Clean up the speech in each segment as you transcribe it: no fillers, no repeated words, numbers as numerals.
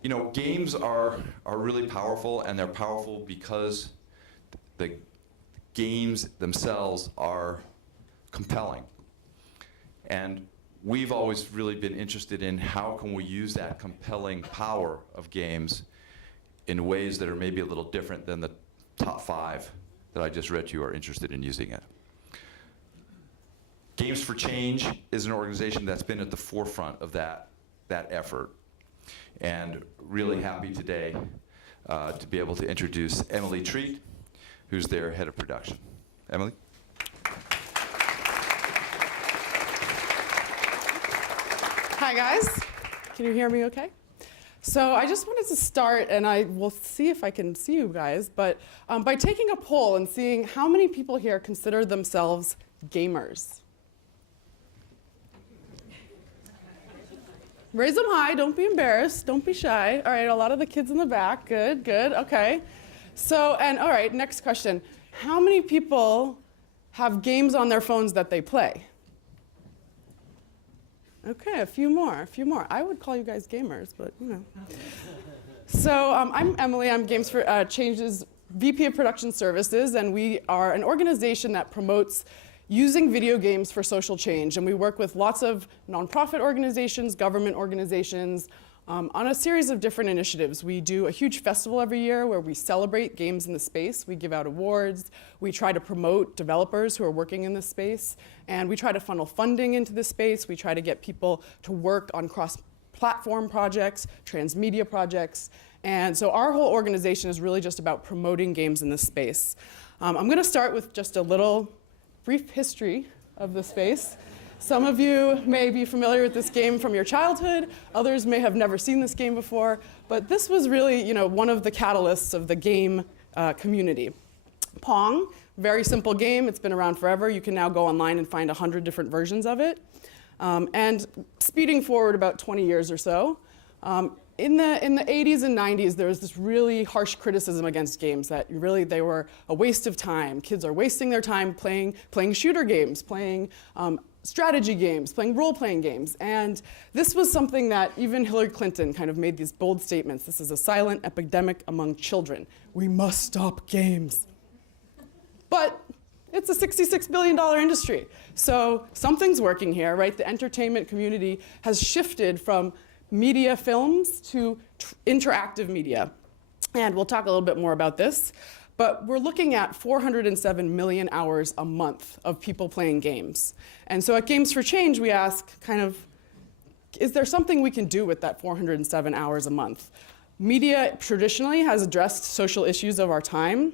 You know, games are really powerful, and they're powerful because the games themselves are compelling. And we've always really been interested in how can we use that compelling power of games in ways that are maybe a little different than the top 5 that I just read to you are interested in using it. Games for Change is an organization that's been at the forefront of that effort. And really happy today to be able to introduce Emily Treat, who's their head of production. Emily? Hi, guys. Can you hear me okay? So I just wanted to start, and I will see if I can see you guys, but by taking a poll and seeing how many people here consider themselves gamers. Raise them high, don't be embarrassed, don't be shy. All right, a lot of the kids in the back, good, good, okay. So, and all right, next question. How many people have games on their phones that they play? Okay, a few more. I would call you guys gamers, but you know. So I'm Emily, I'm Games for Change's VP of Production Services, and we are an organization that promotes using video games for social change. And we work with lots of nonprofit organizations, government organizations, on a series of different initiatives. We do a huge festival every year where we celebrate games in the space. We give out awards. We try to promote developers who are working in this space. And we try to funnel funding into this space. We try to get people to work on cross-platform projects, transmedia projects. And so our whole organization is really just about promoting games in this space. I'm going to start with just a little brief history of the space. Some of you may be familiar with this game from your childhood. Others may have never seen this game before. But this was really, you know, one of the catalysts of the game community. Pong, very simple game. It's been around forever. You can now go online and find 100 different versions of it. And speeding forward about 20 years or so, in the 80s and 90s, there was this really harsh criticism against games that really they were a waste of time. Kids are wasting their time playing shooter games, playing strategy games, playing role-playing games. And this was something that even Hillary Clinton kind of made these bold statements. This is a silent epidemic among children. We must stop games. But it's a $66 billion industry. So something's working here, right? The entertainment community has shifted from media films to interactive media. And we'll talk a little bit more about this. But we're looking at 407 million hours a month of people playing games. And so at Games for Change, we ask kind of, is there something we can do with that 407 hours a month? Media traditionally has addressed social issues of our time.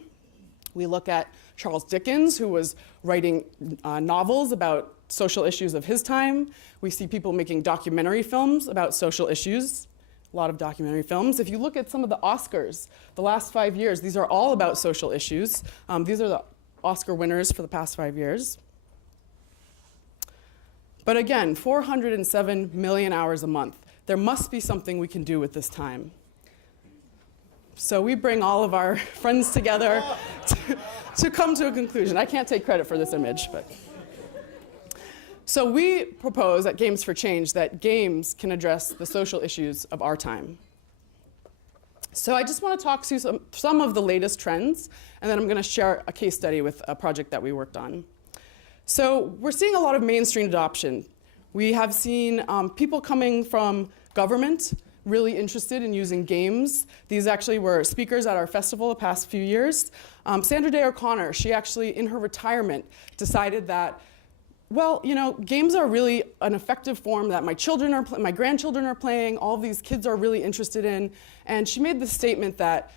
We look at Charles Dickens, who was writing novels about social issues of his time. We see people making documentary films about social issues, a lot of documentary films. If you look at some of the Oscars, the last 5 years, these are all about social issues. These are the Oscar winners for the past 5 years. But again, 407 million hours a month. There must be something we can do with this time. So we bring all of our friends together to come to a conclusion. I can't take credit for this image, but. So we propose at Games for Change that games can address the social issues of our time. So I just want to talk through some of the latest trends, and then I'm going to share a case study with a project that we worked on. So we're seeing a lot of mainstream adoption. We have seen people coming from government really interested in using games. These actually were speakers at our festival the past few years. Sandra Day O'Connor, she actually, in her retirement, decided that, well, you know, games are really an effective form that my grandchildren are playing, all of these kids are really interested in. And she made the statement that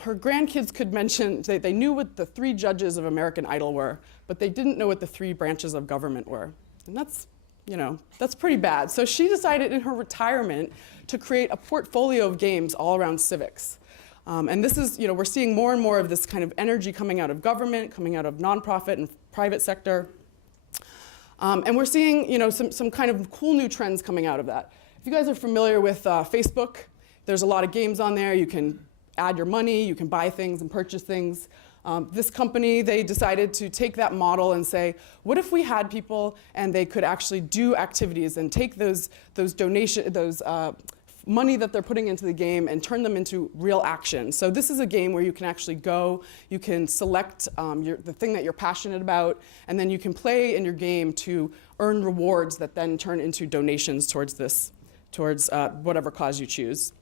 her grandkids could mention, they knew what the 3 judges of American Idol were, but they didn't know what the 3 branches of government were. And that's, you know, that's pretty bad. So she decided in her retirement to create a portfolio of games all around civics. And this is, you know, we're seeing more and more of this kind of energy coming out of government, coming out of nonprofit and private sector. And we're seeing, you know, some kind of cool new trends coming out of that. If you guys are familiar with Facebook, there's a lot of games on there. You can add your money, you can buy things and purchase things. This company, they decided to take that model and say, what if we had people and they could actually do activities and take those money that they're putting into the game and turn them into real action. So this is a game where you can actually go, you can select the thing that you're passionate about, and then you can play in your game to earn rewards that then turn into donations towards whatever cause you choose.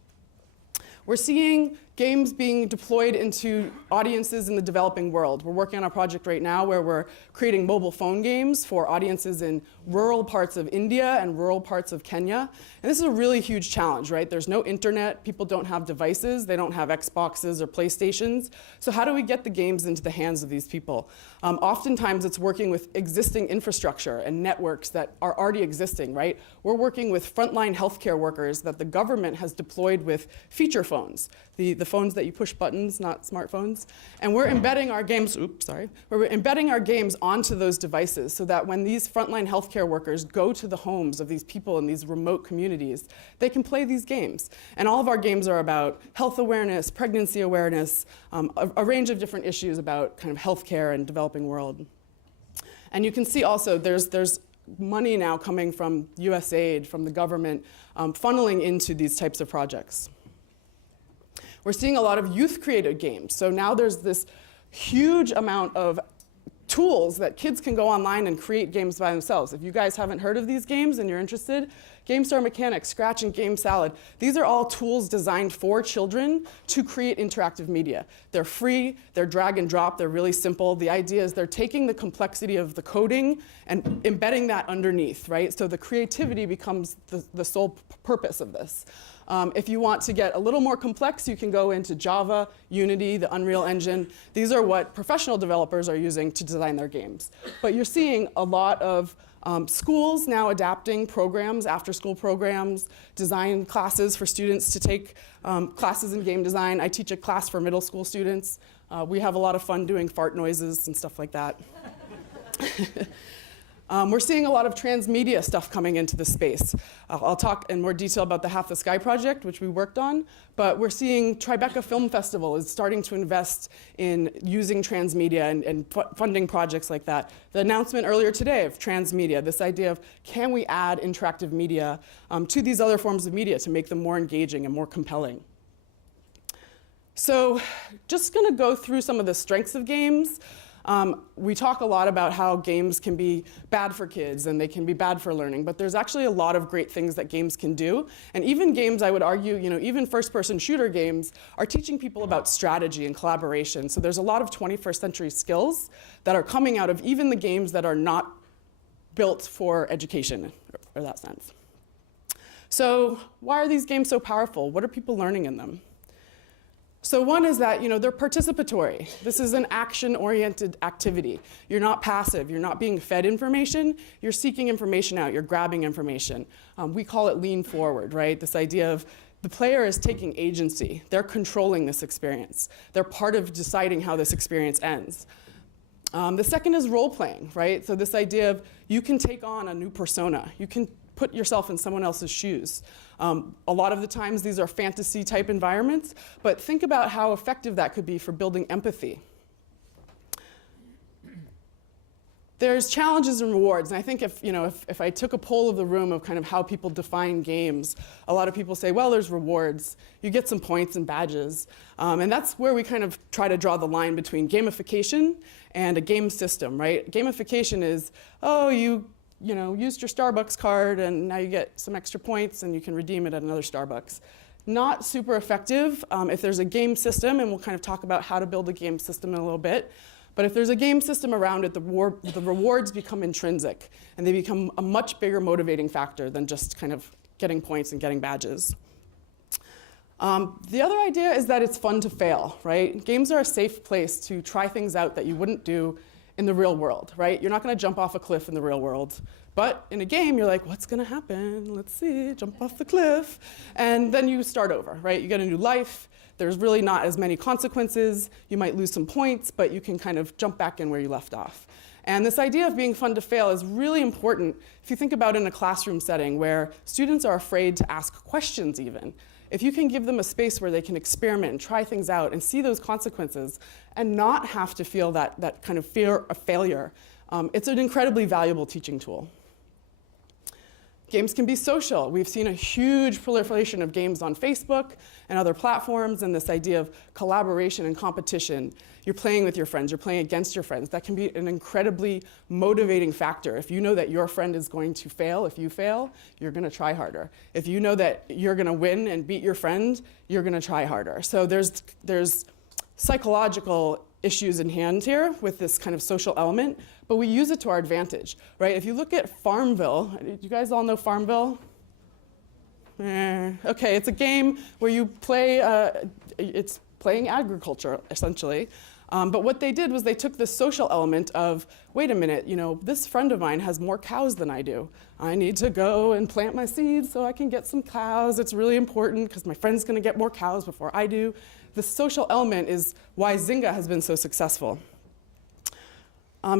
We're seeing games being deployed into audiences in the developing world. We're working on a project right now where we're creating mobile phone games for audiences in rural parts of India and rural parts of Kenya. And this is a really huge challenge, right? There's no internet, people don't have devices, they don't have Xboxes or PlayStations. So how do we get the games into the hands of these people? Oftentimes it's working with existing infrastructure and networks that are already existing, right? We're working with frontline healthcare workers that the government has deployed with feature phones, the phones that you push buttons, not smartphones. And we're embedding our games, we're embedding our games onto those devices so that when these frontline healthcare workers go to the homes of these people in these remote communities, they can play these games. And all of our games are about health awareness, pregnancy awareness, a range of different issues about kind of healthcare and developing world. And you can see also there's money now coming from USAID, from the government, funneling into these types of projects. We're seeing a lot of youth-created games. So now there's this huge amount of tools that kids can go online and create games by themselves. If you guys haven't heard of these games and you're interested, GameStar Mechanics, Scratch, and Game Salad, these are all tools designed for children to create interactive media. They're free, they're drag and drop, they're really simple. The idea is they're taking the complexity of the coding and embedding that underneath, right? So the creativity becomes the sole purpose of this. If you want to get a little more complex, you can go into Java, Unity, the Unreal Engine. These are what professional developers are using to design their games. But you're seeing a lot of schools now adapting programs, after-school programs, design classes for students to take classes in game design. I teach a class for middle school students. We have a lot of fun doing fart noises and stuff like that. We're seeing a lot of transmedia stuff coming into the space. I'll talk in more detail about the Half the Sky project, which we worked on, but we're seeing Tribeca Film Festival is starting to invest in using transmedia and funding projects like that. The announcement earlier today of transmedia, this idea of can we add interactive media to these other forms of media to make them more engaging and more compelling. So just gonna go through some of the strengths of games. We talk a lot about how games can be bad for kids and they can be bad for learning, but there's actually a lot of great things that games can do. And even games, I would argue, even first-person shooter games are teaching people about strategy and collaboration. So there's a lot of 21st century skills that are coming out of even the games that are not built for education, or that sense. So why are these games so powerful? What are people learning in them? So one is that they're participatory. This is an action-oriented activity. You're not passive. You're not being fed information. You're seeking information out. You're grabbing information. We call it lean forward, right? This idea of the player is taking agency. They're controlling this experience. They're part of deciding how this experience ends. The second is role-playing, right? So this idea of you can take on a new persona. You can put yourself in someone else's shoes. A lot of the times these are fantasy-type environments, but think about how effective that could be for building empathy. There's challenges and rewards, and I think if I took a poll of the room of kind of how people define games, a lot of people say, well, there's rewards. You get some points and badges. And that's where we kind of try to draw the line between gamification and a game system, right? Gamification is, oh, you used your Starbucks card and now you get some extra points and you can redeem it at another Starbucks. Not super effective if there's a game system, and we'll kind of talk about how to build a game system in a little bit. But if there's a game system around it, the rewards become intrinsic and they become a much bigger motivating factor than just kind of getting points and getting badges. The other idea is that it's fun to fail, right? Games are a safe place to try things out that you wouldn't do in the real world, right? You're not gonna jump off a cliff in the real world. But in a game, you're like, what's gonna happen? Let's see, jump off the cliff. And then you start over, right? You get a new life. There's really not as many consequences. You might lose some points, but you can kind of jump back in where you left off. And this idea of being fun to fail is really important if you think about in a classroom setting where students are afraid to ask questions even. If you can give them a space where they can experiment and try things out and see those consequences and not have to feel that kind of fear of failure, it's an incredibly valuable teaching tool. Games can be social. We've seen a huge proliferation of games on Facebook and other platforms, and this idea of collaboration and competition. You're playing with your friends, you're playing against your friends. That can be an incredibly motivating factor. If you know that your friend is going to fail, if you fail, you're going to try harder. If you know that you're going to win and beat your friend, you're going to try harder. So there's psychological issues in hand here with this kind of social element, but we use it to our advantage, right? If you look at Farmville, you guys all know Farmville? Okay, it's a game where you play, it's playing agriculture, essentially. But what they did was they took this social element of, wait a minute, this friend of mine has more cows than I do. I need to go and plant my seeds so I can get some cows. It's really important because my friend's going to get more cows before I do. The social element is why Zynga has been so successful.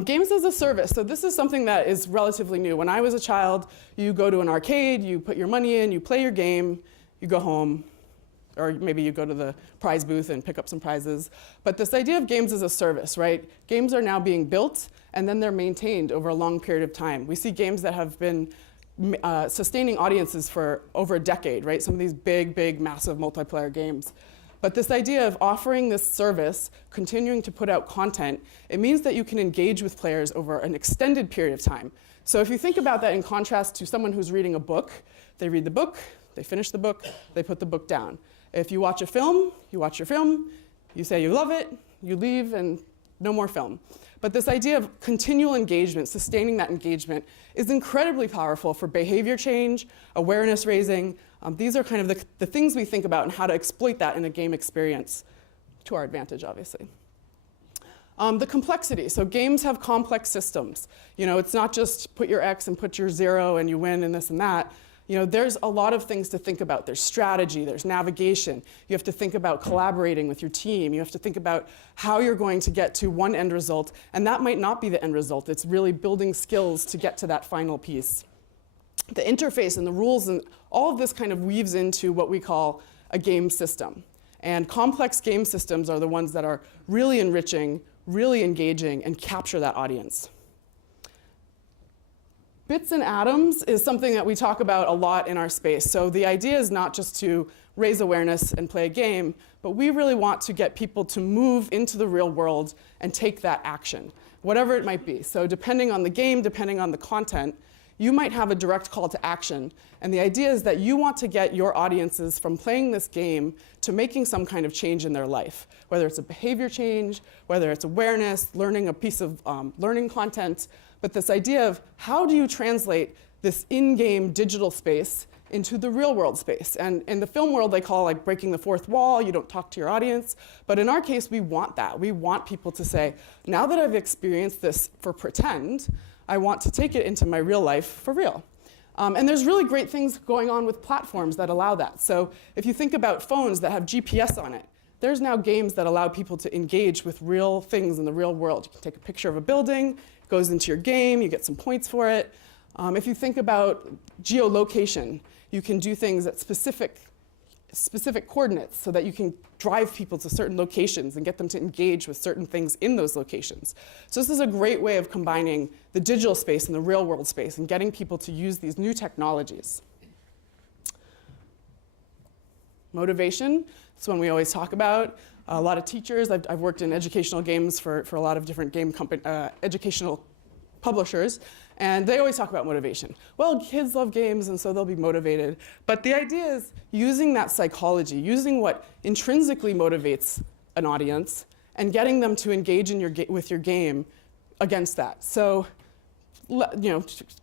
Games as a service. So this is something that is relatively new. When I was a child, you go to an arcade, you put your money in, you play your game, you go home, or maybe you go to the prize booth and pick up some prizes. But this idea of games as a service, right? Games are now being built, and then they're maintained over a long period of time. We see games that have been sustaining audiences for over a decade, right? Some of these big, massive multiplayer games. But this idea of offering this service, continuing to put out content, it means that you can engage with players over an extended period of time. So if you think about that in contrast to someone who's reading a book, they read the book, they finish the book, they put the book down. If you watch a film, you watch your film, you say you love it, you leave, and no more film. But this idea of continual engagement, sustaining that engagement, is incredibly powerful for behavior change, awareness raising. These are kind of the things we think about and how to exploit that in a game experience to our advantage, obviously. The complexity. So games have complex systems. It's not just put your X and put your 0 and you win and this and that. There's a lot of things to think about. There's strategy, there's navigation. You have to think about collaborating with your team. You have to think about how you're going to get to one end result, and that might not be the end result. It's really building skills to get to that final piece. The interface and the rules and all of this kind of weaves into what we call a game system. And complex game systems are the ones that are really enriching, really engaging, and capture that audience. Bits and atoms is something that we talk about a lot in our space. So the idea is not just to raise awareness and play a game, but we really want to get people to move into the real world and take that action, whatever it might be. So depending on the game, depending on the content, you might have a direct call to action. And the idea is that you want to get your audiences from playing this game to making some kind of change in their life, whether it's a behavior change, whether it's awareness, learning a piece of learning content. But this idea of how do you translate this in-game digital space into the real world space? And in the film world, they call like breaking the fourth wall. You don't talk to your audience. But in our case, we want that. We want people to say, now that I've experienced this for pretend, I want to take it into my real life for real. And there's really great things going on with platforms that allow that. So if you think about phones that have GPS on it, there's now games that allow people to engage with real things in the real world. You can take a picture of a building, it goes into your game, you get some points for it. If you think about geolocation, you can do things at specific coordinates so that you can drive people to certain locations and get them to engage with certain things in those locations. So this is a great way of combining the digital space and the real world space and getting people to use these new technologies. Motivation, it's one we always talk about. A lot of teachers, I've worked in educational games for a lot of different game educational publishers, and they always talk about motivation. Well, kids love games, and so they'll be motivated. But the idea is using that psychology, using what intrinsically motivates an audience, and getting them to engage with your game against that. So,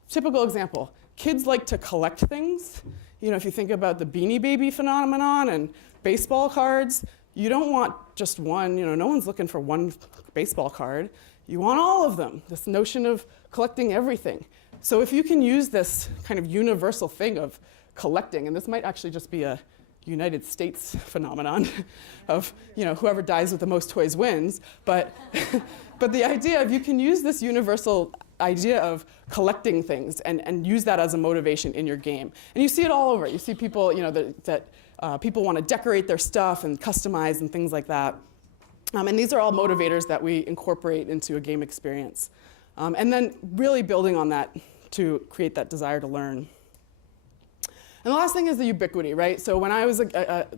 typical example, kids like to collect things. If you think about the Beanie Baby phenomenon and baseball cards, you don't want just one. No one's looking for one baseball card. You want all of them, this notion of collecting everything. So if you can use this kind of universal thing of collecting, and this might actually just be a United States phenomenon of whoever dies with the most toys wins, but the idea of you can use this universal idea of collecting things and use that as a motivation in your game. And you see it all over. You see people, people want to decorate their stuff and customize and things like that. And these are all motivators that we incorporate into a game experience. And then really building on that to create that desire to learn. And the last thing is the ubiquity, right? So when I was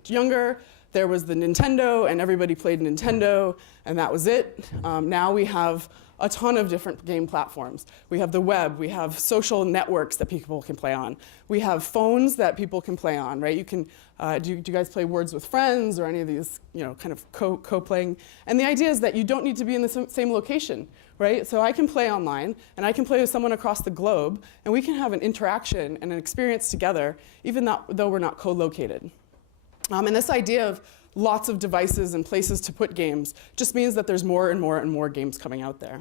younger, there was the Nintendo, and everybody played Nintendo, and that was it. Now we have a ton of different game platforms. We have the web, we have social networks that people can play on. We have phones that people can play on, right? You can, do you guys play Words with Friends or any of these, kind of co-playing? And the idea is that you don't need to be in the same location, right? So I can play online, and I can play with someone across the globe, and we can have an interaction and an experience together, even though we're not co-located. And this idea of lots of devices and places to put games just means that there's more and more and more games coming out there.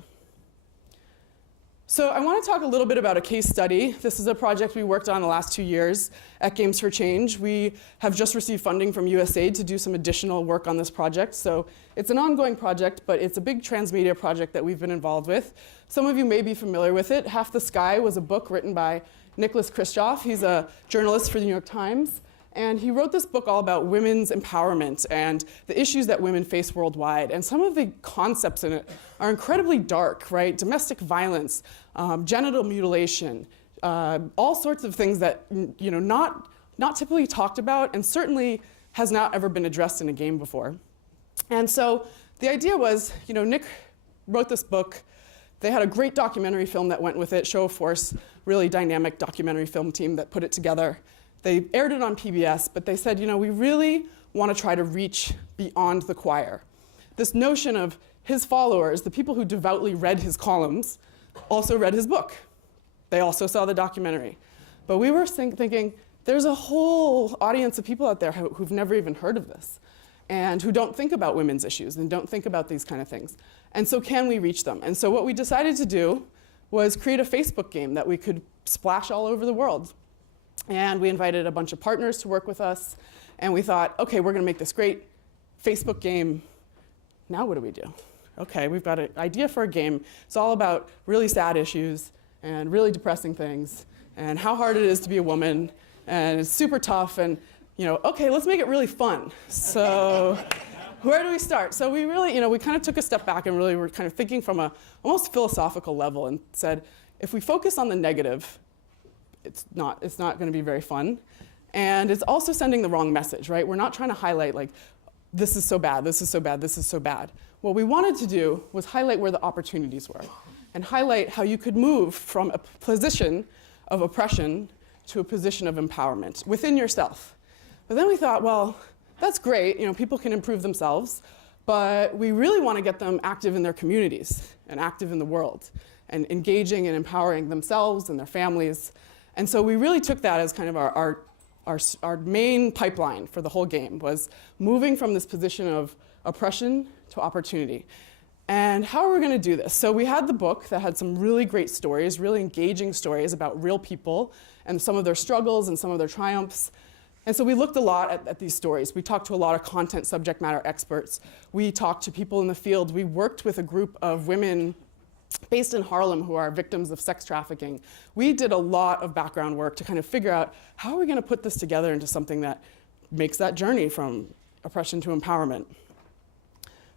So I want to talk a little bit about a case study. This is a project we worked on the last 2 years at Games for Change. We have just received funding from USAID to do some additional work on this project. So it's an ongoing project, but it's a big transmedia project that we've been involved with. Some of you may be familiar with it. Half the Sky was a book written by Nicholas Kristof. He's a journalist for the New York Times. And he wrote this book all about women's empowerment and the issues that women face worldwide. And some of the concepts in it are incredibly dark, right? Domestic violence, genital mutilation, all sorts of things that not typically talked about, and certainly has not ever been addressed in a game before. And so the idea was, Nick wrote this book. They had a great documentary film that went with it, Show of Force, really dynamic documentary film team that put it together. They aired it on PBS, but they said, we really want to try to reach beyond the choir. This notion of his followers, the people who devoutly read his columns, also read his book. They also saw the documentary. But we were thinking, there's a whole audience of people out there who've never even heard of this, and who don't think about women's issues and don't think about these kind of things. And so can we reach them? And so what we decided to do was create a Facebook game that we could splash all over the world. And we invited a bunch of partners to work with us. And we thought, OK, we're going to make this great Facebook game. Now what do we do? OK, we've got an idea for a game. It's all about really sad issues and really depressing things and how hard it is to be a woman. And it's super tough. And, OK, let's make it really fun. So where do we start? So we really, we kind of took a step back and really were kind of thinking from a almost philosophical level and said, if we focus on the negative, it's not going to be very fun. And it's also sending the wrong message, right? We're not trying to highlight like, this is so bad, this is so bad, this is so bad. What we wanted to do was highlight where the opportunities were and highlight how you could move from a position of oppression to a position of empowerment within yourself. But then we thought, well, that's great, people can improve themselves, but we really want to get them active in their communities and active in the world and engaging and empowering themselves and their families. And so we really took that as kind of our main pipeline for the whole game, was moving from this position of oppression to opportunity. And how are we going to do this? So we had the book that had some really great stories, really engaging stories about real people and some of their struggles and some of their triumphs. And so we looked a lot at these stories. We talked to a lot of content subject matter experts. We talked to people in the field. We worked with a group of women based in Harlem who are victims of sex trafficking. We did a lot of background work to kind of figure out how are we going to put this together into something that makes that journey from oppression to empowerment.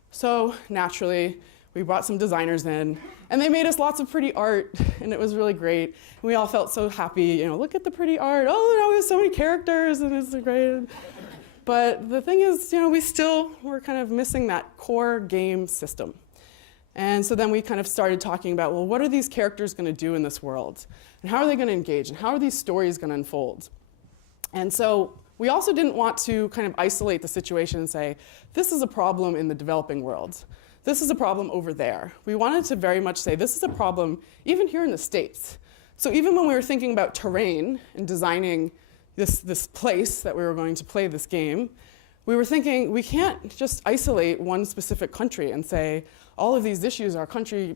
So naturally, we brought some designers in, and they made us lots of pretty art, and it was really great. And we all felt so happy, look at the pretty art. Oh, now we have so many characters, and it's great. But the thing is, we're kind of missing that core game system. And so then we kind of started talking about, well, what are these characters going to do in this world? And how are they going to engage? And how are these stories going to unfold? And so we also didn't want to kind of isolate the situation and say, this is a problem in the developing world. This is a problem over there. We wanted to very much say, this is a problem even here in the States. So even when we were thinking about terrain and designing this place that we were going to play this game, we were thinking, we can't just isolate one specific country and say, all of these issues are country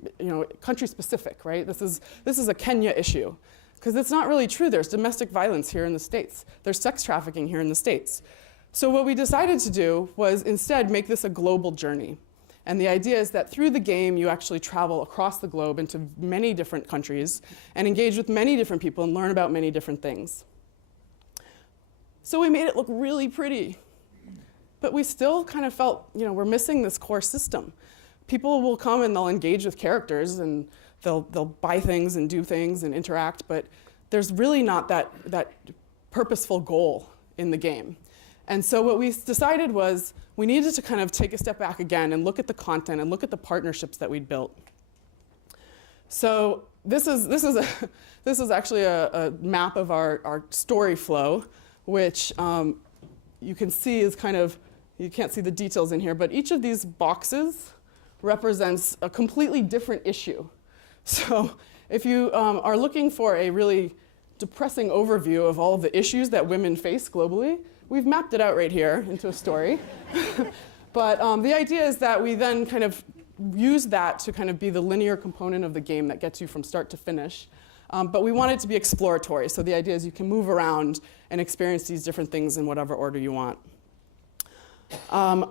specific, right? This is a Kenya issue. Because it's not really true. There's domestic violence here in the States. There's sex trafficking here in the States. So what we decided to do was instead make this a global journey. And the idea is that through the game, you actually travel across the globe into many different countries and engage with many different people and learn about many different things. So we made it look really pretty. But we still kind of felt, we're missing this core system. People will come and they'll engage with characters and they'll buy things and do things and interact, but there's really not that purposeful goal in the game. And so what we decided was we needed to kind of take a step back again and look at the content and look at the partnerships that we'd built. So this is actually a map of our story flow, which you can see is kind of, you can't see the details in here, but each of these boxes represents a completely different issue. So if you are looking for a really depressing overview of all of the issues that women face globally, we've mapped it out right here into a story. But the idea is that we then kind of use that to kind of be the linear component of the game that gets you from start to finish. But we want it to be exploratory. So the idea is you can move around and experience these different things in whatever order you want.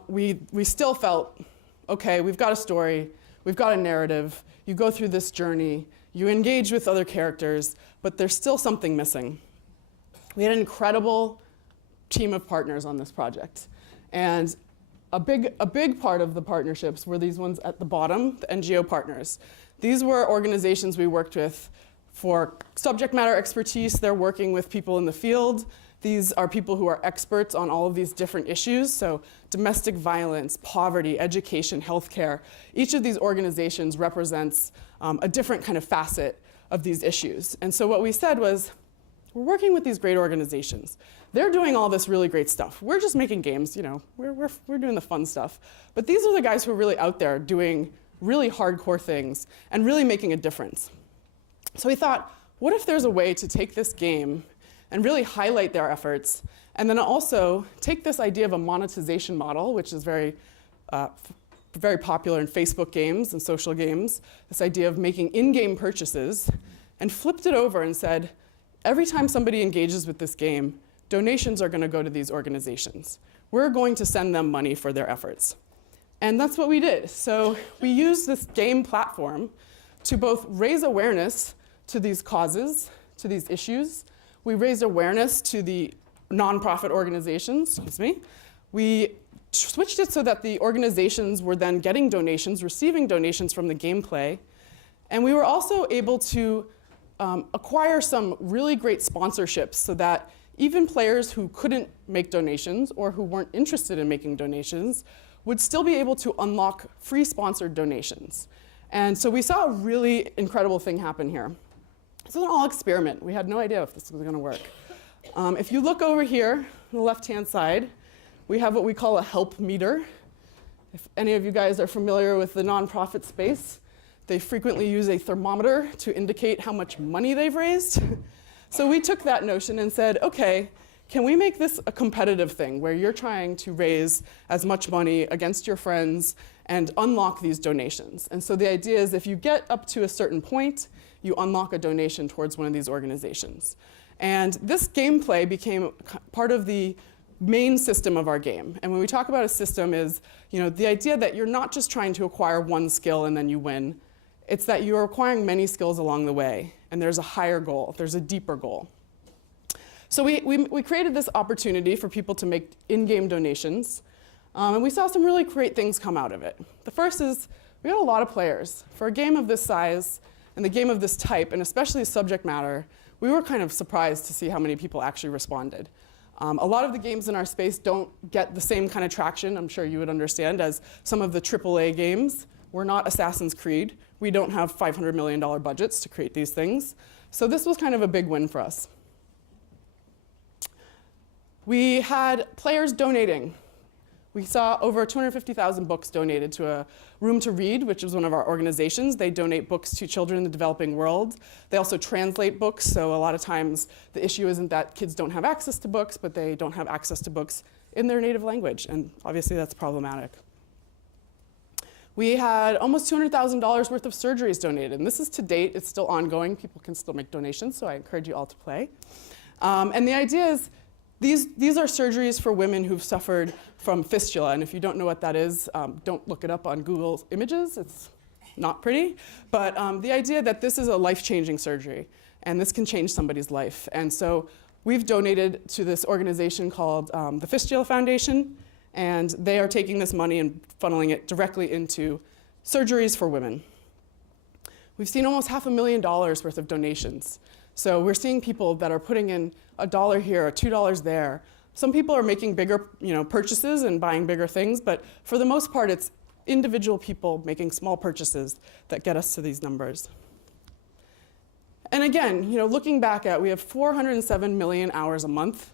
We still felt, okay, we've got a story, we've got a narrative, you go through this journey, you engage with other characters, but there's still something missing. We had an incredible team of partners on this project. And a big part of the partnerships were these ones at the bottom, the NGO partners. These were organizations we worked with for subject matter expertise. They're working with people in the field. These are people who are experts on all of these different issues, so domestic violence, poverty, education, healthcare. Each of these organizations represents a different kind of facet of these issues. And so what we said was, we're working with these great organizations. They're doing all this really great stuff. We're just making games, you know, we're doing the fun stuff. But these are the guys who are really out there doing really hardcore things and really making a difference. So we thought, what if there's a way to take this game and really highlight their efforts, and then also take this idea of a monetization model, which is very popular in Facebook games and social games, this idea of making in-game purchases, and flipped it over and said, every time somebody engages with this game, donations are going to go to these organizations. We're going to send them money for their efforts. And that's what we did. So we used this game platform to both raise awareness to these causes, to these issues. We raised awareness to the nonprofit organizations, We switched it so that the organizations were then getting donations, receiving donations from the gameplay. And we were also able to acquire some really great sponsorships so that even players who couldn't make donations or who weren't interested in making donations would still be able to unlock free sponsored donations. And so we saw a really incredible thing happen here. This is an all experiment. We had no idea if this was going to work. If you look over here on the left-hand side, we have what we call a help meter. If any of you guys are familiar with the nonprofit space, they frequently use a thermometer to indicate how much money they've raised. So we took that notion and said, okay, can we make this a competitive thing where you're trying to raise as much money against your friends and unlock these donations? And so the idea is if you get up to a certain point, you unlock a donation towards one of these organizations. And this gameplay became part of the main system of our game. And when we talk about a system is, you know, the idea that you're not just trying to acquire one skill and then you win. It's that you're acquiring many skills along the way, and there's a higher goal, there's a deeper goal. So we created this opportunity for people to make in-game donations, and we saw some really great things come out of it. The first is we had a lot of players. For a game of this size and the game of this type, and especially subject matter, we were kind of surprised to see how many people actually responded. A lot of the games in our space don't get the same kind of traction, I'm sure you would understand, as some of the AAA games. We're not Assassin's Creed. We don't have $500 million budgets to create these things. So this was kind of a big win for us. We had players donating. We saw over 250,000 books donated to a Room to Read, which is one of our organizations. They donate books to children in the developing world. They also translate books, so a lot of times the issue isn't that kids don't have access to books, but they don't have access to books in their native language, and obviously that's problematic. We had almost $200,000 worth of surgeries donated, and this is to date. It's still ongoing. People can still make donations, so I encourage you all to play. And the idea is these are surgeries for women who've suffered from fistula, and if you don't know what that is, don't look it up on Google Images. It's not pretty. But the idea that this is a life-changing surgery, and this can change somebody's life. And so we've donated to this organization called the Fistula Foundation, and they are taking this money and funneling it directly into surgeries for women. We've seen almost $500,000 worth of donations So we're seeing people that are putting in $1 here or $2 there. Some people are making bigger purchases and buying bigger things, but for the most part, it's individual people making small purchases that get us to these numbers. And again, looking back at, we have 407 million hours a month.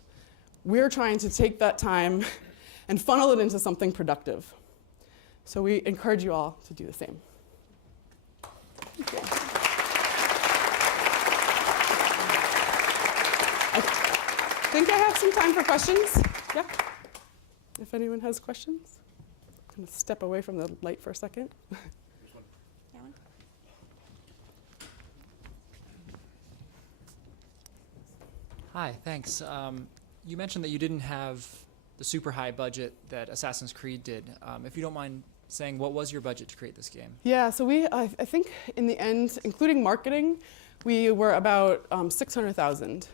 We're trying to take that time and funnel it into something productive. So we encourage you all to do the same. Thank you. I think I have some time for questions. Yeah? If anyone has questions. I'm going to step away from the light for a second. Hi, thanks. You mentioned that you didn't have the super high budget that Assassin's Creed did. If you don't mind saying, what was your budget to create this game? Yeah, so I think in the end, including marketing, we were about 600,000.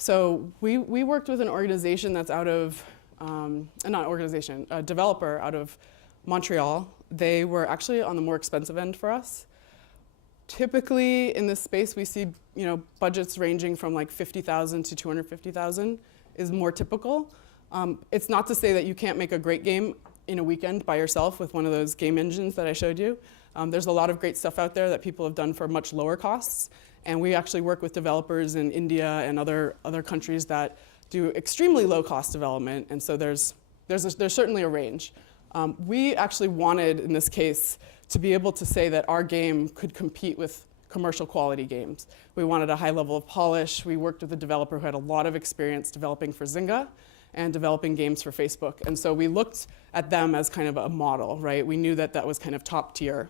So we worked with an organization that's out of, not organization, a developer out of Montreal. They were actually on the more expensive end for us. Typically in this space, we see budgets ranging from like 50,000 to 250,000 is more typical. It's not to say that you can't make a great game in a weekend by yourself with one of those game engines that I showed you. There's a lot of great stuff out there that people have done for much lower costs. And we actually work with developers in India and other countries that do extremely low cost development. And so there's certainly a range. We actually wanted, in this case, to be able to say that our game could compete with commercial quality games. We wanted a high level of polish. We worked with a developer who had a lot of experience developing for Zynga and developing games for Facebook. And so we looked at them as kind of a model, right? We knew that that was kind of top tier.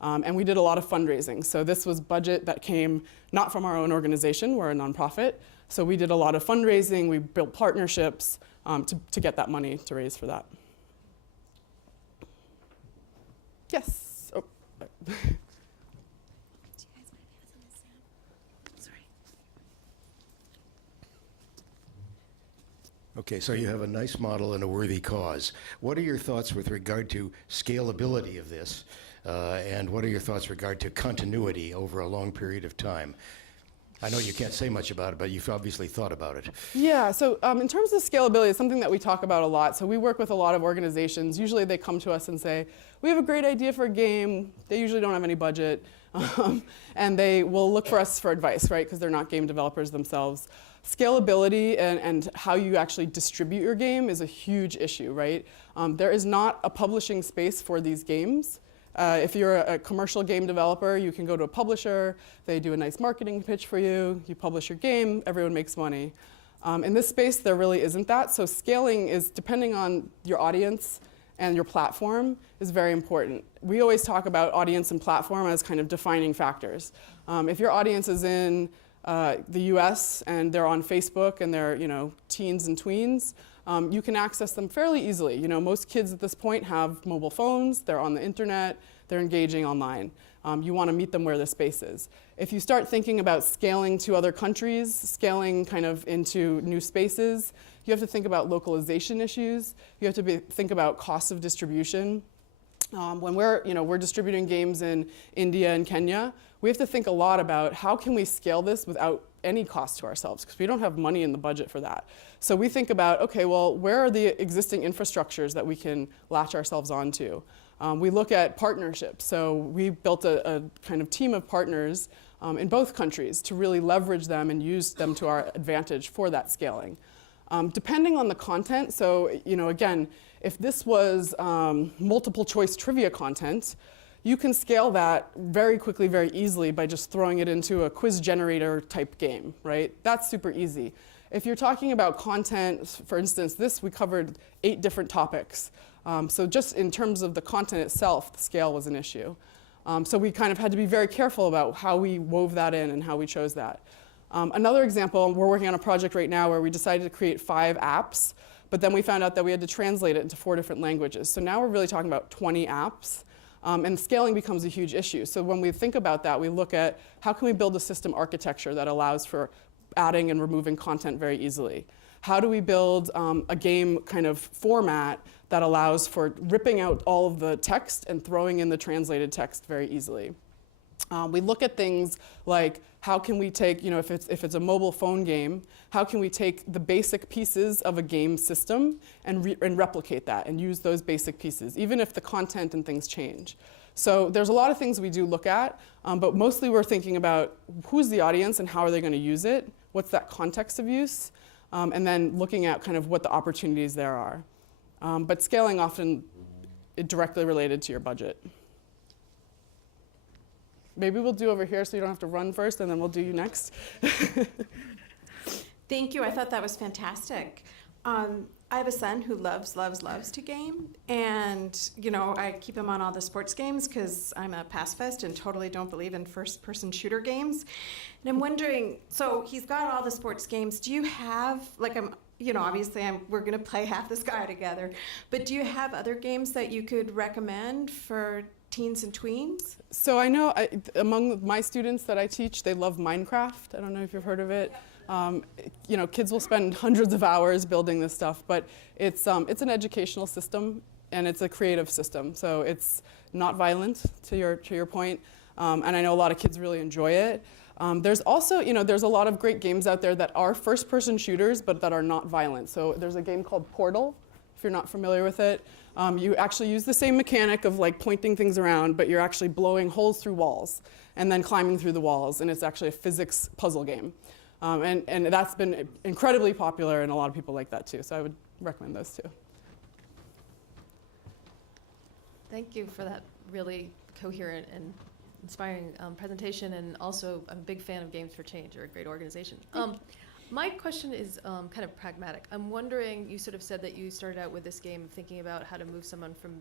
And we did a lot of fundraising. So this was budget that came not from our own organization, we're a nonprofit. So we did a lot of fundraising, we built partnerships to get that money to raise for that. Yes. Oh. Do you guys want to pass on this, Sam? Sorry. Okay, so you have a nice model and a worthy cause. What are your thoughts with regard to scalability of this? And what are your thoughts with regard to continuity over a long period of time? I know you can't say much about it, but you've obviously thought about it. Yeah, so in terms of scalability, it's something that we talk about a lot. So we work with a lot of organizations. Usually they come to us and say, we have a great idea for a game. They usually don't have any budget. And they will look for us for advice, right? Because they're not game developers themselves. Scalability and how you actually distribute your game is a huge issue, right? There is not a publishing space for these games. If you're a commercial game developer, you can go to a publisher, they do a nice marketing pitch for you, you publish your game, everyone makes money. In this space, there really isn't that, so scaling is, depending on your audience and your platform, is very important. We always talk about audience and platform as kind of defining factors. If your audience is in the US and they're on Facebook and they're teens and tweens, you can access them fairly easily. Most kids at this point have mobile phones, they're on the internet, they're engaging online. You want to meet them where the space is. If you start thinking about scaling to other countries, scaling kind of into new spaces, you have to think about localization issues. You have to think about cost of distribution. When we're distributing games in India and Kenya, we have to think a lot about how can we scale this without any cost to ourselves, because we don't have money in the budget for that. So we think about, okay, well, where are the existing infrastructures that we can latch ourselves onto? We look at partnerships. So we built a kind of team of partners in both countries to really leverage them and use them to our advantage for that scaling. Depending on the content, so again, if this was multiple choice trivia content, you can scale that very quickly, very easily by just throwing it into a quiz generator type game, right? That's super easy. If you're talking about content, for instance, we covered 8 different topics. So just in terms of the content itself, the scale was an issue. So we kind of had to be very careful about how we wove that in and how we chose that. Another example, we're working on a project right now where we decided to create 5 apps, but then we found out that we had to translate it into 4 different languages. So now we're really talking about 20 apps. And scaling becomes a huge issue. So when we think about that, we look at how can we build a system architecture that allows for adding and removing content very easily? How do we build a game kind of format that allows for ripping out all of the text and throwing in the translated text very easily? We look at things like how can we take, if it's a mobile phone game, how can we take the basic pieces of a game system and replicate that and use those basic pieces, even if the content and things change. So there's a lot of things we do look at, but mostly we're thinking about who's the audience and how are they going to use it, what's that context of use, and then looking at kind of what the opportunities there are. But scaling often directly related to your budget. Maybe we'll do over here so you don't have to run first, and then we'll do you next. Thank you. I thought that was fantastic. I have a son who loves to game, and I keep him on all the sports games because I'm a pacifist and totally don't believe in first-person shooter games. And I'm wondering, so he's got all the sports games. Do you have obviously we're going to play Half the Sky together, but do you have other games that you could recommend for teens and tweens? So I know among my students that I teach, they love Minecraft. I don't know if you've heard of it. Kids will spend hundreds of hours building this stuff, but it's an educational system and it's a creative system. So it's not violent, to your point, and I know a lot of kids really enjoy it. There's also, there's a lot of great games out there that are first-person shooters, but that are not violent. So there's a game called Portal, if you're not familiar with it. You actually use the same mechanic of pointing things around, but you're actually blowing holes through walls and then climbing through the walls, and it's actually a physics puzzle game. And that's been incredibly popular, and a lot of people like that too. So I would recommend those two. Thank you for that really coherent and inspiring presentation, and also I'm a big fan of Games for Change. You're a great organization. My question is kind of pragmatic. I'm wondering, you sort of said that you started out with this game thinking about how to move someone from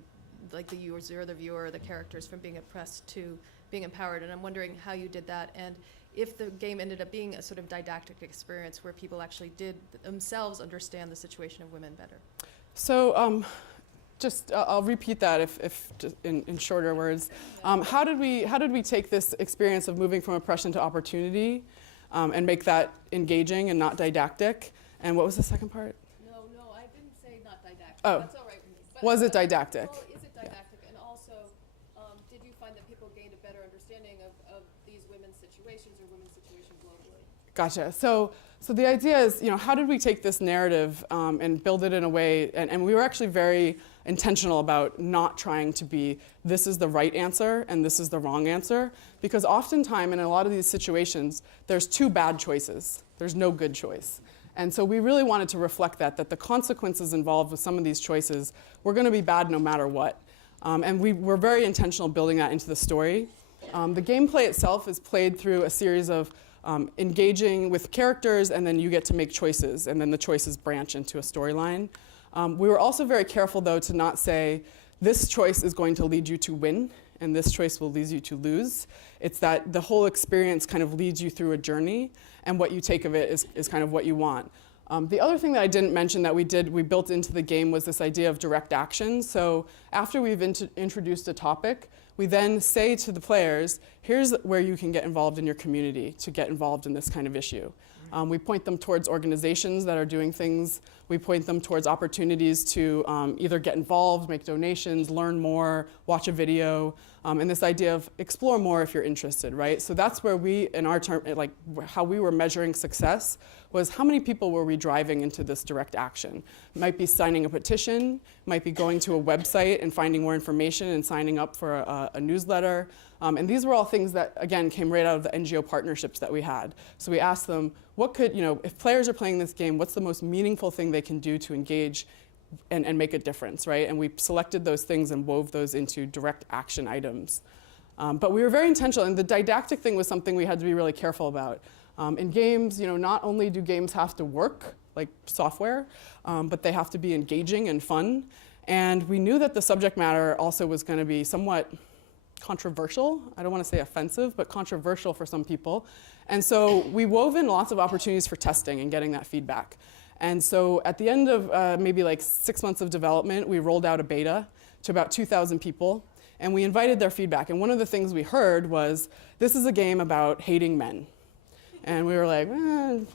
the user, the viewer, the characters, from being oppressed to being empowered, and I'm wondering how you did that, and if the game ended up being a sort of didactic experience where people actually did themselves understand the situation of women better. So I'll repeat that if just in shorter words. How did we take this experience of moving from oppression to opportunity and make that engaging and not didactic? And what was the second part? No, I didn't say not didactic. Oh. That's all right with me. But Was it didactic? Well, is it didactic? And also, did you find that people gained a better understanding of these women's situations or women's situations globally? Gotcha. So the idea is, how did we take this narrative and build it in a way, and we were actually very intentional about not trying to be, this is the right answer and this is the wrong answer, because oftentimes in a lot of these situations, there's two bad choices. There's no good choice. And so we really wanted to reflect that the consequences involved with some of these choices were going to be bad no matter what. And we were very intentional building that into the story. The gameplay itself is played through a series of engaging with characters, and then you get to make choices, and then the choices branch into a storyline. We were also very careful, though, to not say, this choice is going to lead you to win, and this choice will lead you to lose. It's that the whole experience kind of leads you through a journey, and what you take of it is kind of what you want. The other thing that I didn't mention that we built into the game was this idea of direct action. So after we've introduced a topic, we then say to the players, here's where you can get involved in your community to get involved in this kind of issue. We point them towards organizations that are doing things. We point them towards opportunities to either get involved, make donations, learn more, watch a video, and this idea of explore more if you're interested, right? So that's where we, in our term, how we were measuring success was how many people were we driving into this direct action. It might be signing a petition, might be going to a website and finding more information and signing up for a newsletter. And these were all things that, again, came right out of the NGO partnerships that we had. So we asked them, what could, if players are playing this game, what's the most meaningful thing they can do to engage and make a difference, right? And we selected those things and wove those into direct action items. But we were very intentional, and the didactic thing was something we had to be really careful about. In games, not only do games have to work, like software, but they have to be engaging and fun. And we knew that the subject matter also was going to be somewhat controversial. I don't want to say offensive, but controversial for some people. And so we wove in lots of opportunities for testing and getting that feedback. And so at the end of maybe 6 months of development, we rolled out a beta to about 2,000 people, and we invited their feedback. And one of the things we heard was, this is a game about hating men. And we were like,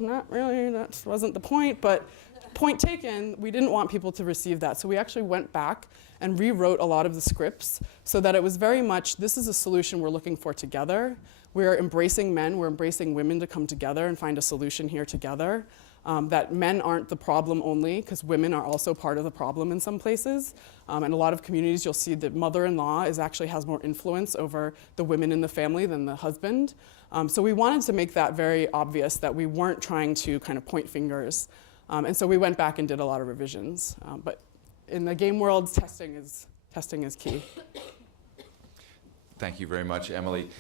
not really, that wasn't the point, but point taken, we didn't want people to receive that. So we actually went back and rewrote a lot of the scripts so that it was very much, this is a solution we're looking for together. We're embracing men, we're embracing women to come together and find a solution here together. That men aren't the problem only, because women are also part of the problem in some places. In a lot of communities, you'll see that mother-in-law actually has more influence over the women in the family than the husband. So we wanted to make that very obvious, that we weren't trying to kind of point fingers. And so we went back and did a lot of revisions. But in the game world, testing is key. Thank you very much, Emily.